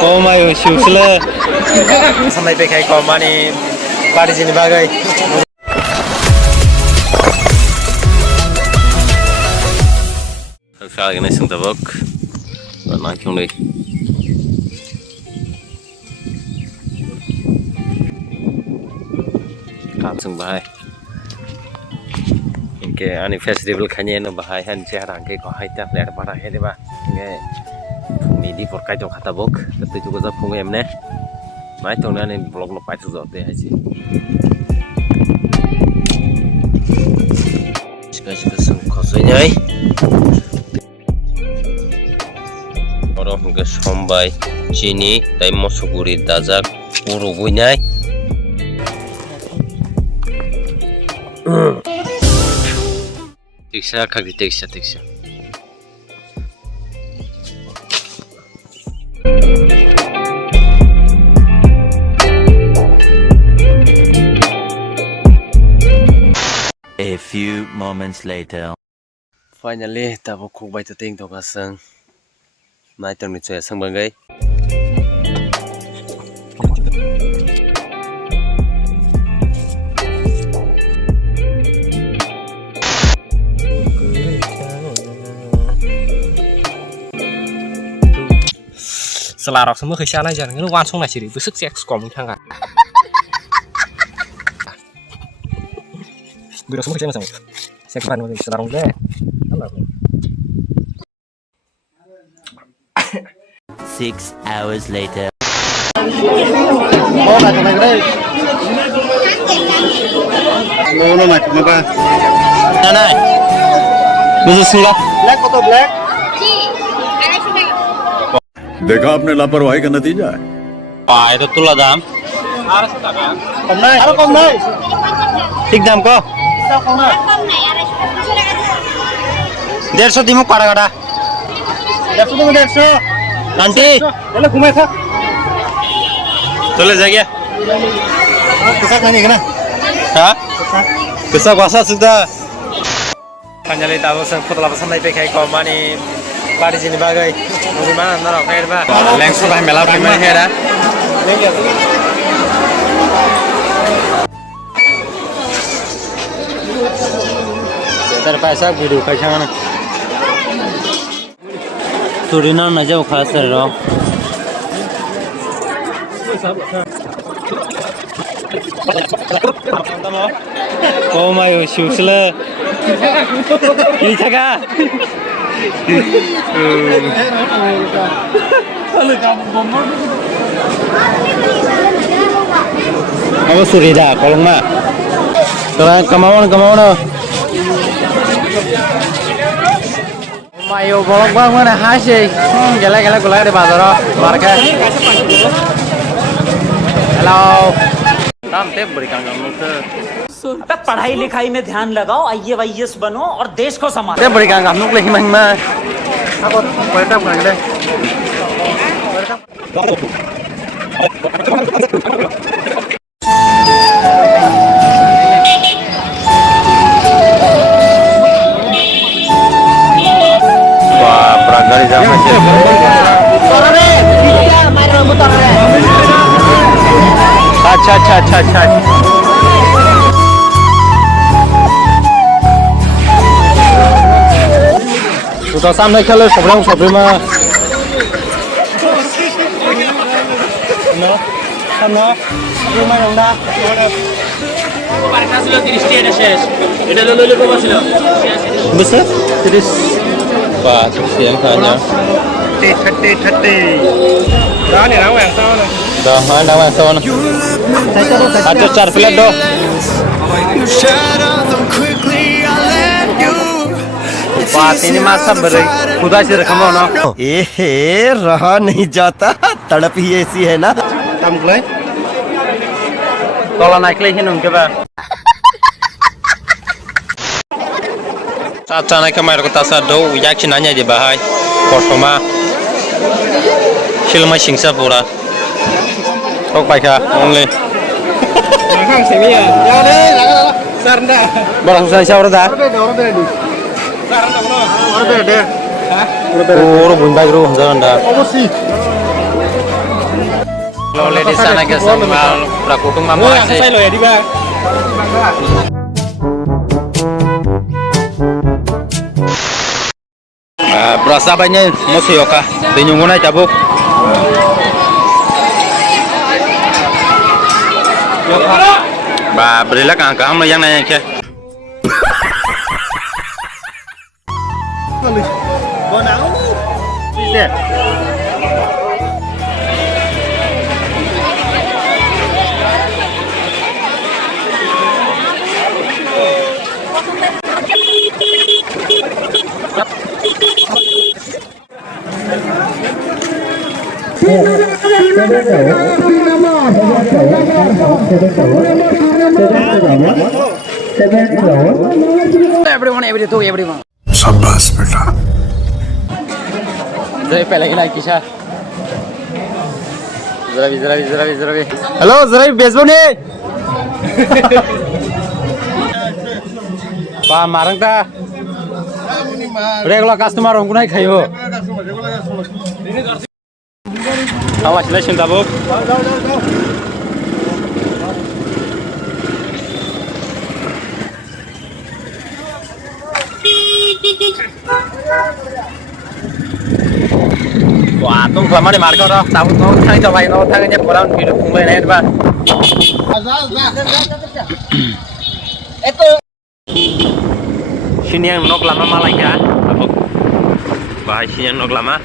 Mayo siusle sampai pakai komani pada sini bagai kali ini sentuh bok naikung deh langsung bahaya ini ani festival kayaknya no bahaya han cihara angke kau hai tiap leher parah ya deh bah ini di porkai jauh kata bok tapi juga jauh pungu emne mai tuh nih blog lo pasti jauh deh aja sekarang sengkosnya orang ke sombai sini tapi mau suguri dajak urugunya tiksa kaki tiksa A few moments later. Finally, tapo kung bay tuting to kasang mai tang ni choy sang bangai. Selarok semua ke sana jangan lu langsung nasi di besok si XCOM kan Biro semua ke sana sama saya kepan lagi selarong deh 6 hours later. Oh, nak kena gede. Mau nak apa? Nana. Bisa singgah. Black atau black? देखा आपने लापरवाही का नतीजा है पाए तो तुला दाम कम नहीं ठीक दाम को 150 दिमु काड़ा काड़ा 150 nanti boleh घूमे था चले जाएगा kesak nanti kena हाँ kesak wasa sudah finally tahu sang foto lapasan naik pakai komani pada sini bagai bagaimana nara kayak apa langsung bah melap gimana ya terpaksa video kayak mana turina naja khas ro oh my siusle ini jaga Aku suri dah, kolong mah. Kalau kemauan. Mayo bolong bang mana hasil? Gila gulai di pasar, market. Hello. Tamte berikan kamu ke. अबे पढ़ाई लिखाई में ध्यान लगाओ IAS बनो और देश को संभालो Dia berikan kamu ke mana? Aku welcome kan deh. Wah, berangkali zaman sih. Acha. Sudah sampai kalau sebelum mah. No, rumah nongda. Parkas lo 30 ada শেষ এটা lo কম ছিল Besar? 30. Wah, siang kayaknya. 30. Dah ni orang yang sana. Dah, orang yang sana. Ada 4 plate doh. Wah, ini masa beri. Kuda sih rekam mana? रहा नहीं जाता तड़प ही ऐसी है ना Tam kulai. Kalau naik lagi nung coba. Saat naik ke Mayor Kota Sado, yakin nanya je bahai. Kosoma. Silma singsa pura. Kok pakai only. Kang sini ya ya deh saranda Barang susah siapa dah? Orang bunda guru jangan dah. ready sana ke sama kutung mama sih. Saya lo ya di bang. Berasa banyak musuh yoka. Tinyunguna cabuk. Ba berilah angka kamu yang nanya ke. everyone. शाबाश बेटा Zara pala ila kisah. Zara. Halo, Zara besok nih. Pak marang ta. Regular customer orang kunai kayo. Awas lah cinta buk. Wah, tung selama di market orang tahu thang coba ini thangnya kurang hidup kumai nih pak. Sini yang nok lama malah ya, bahas sini yang nok lama.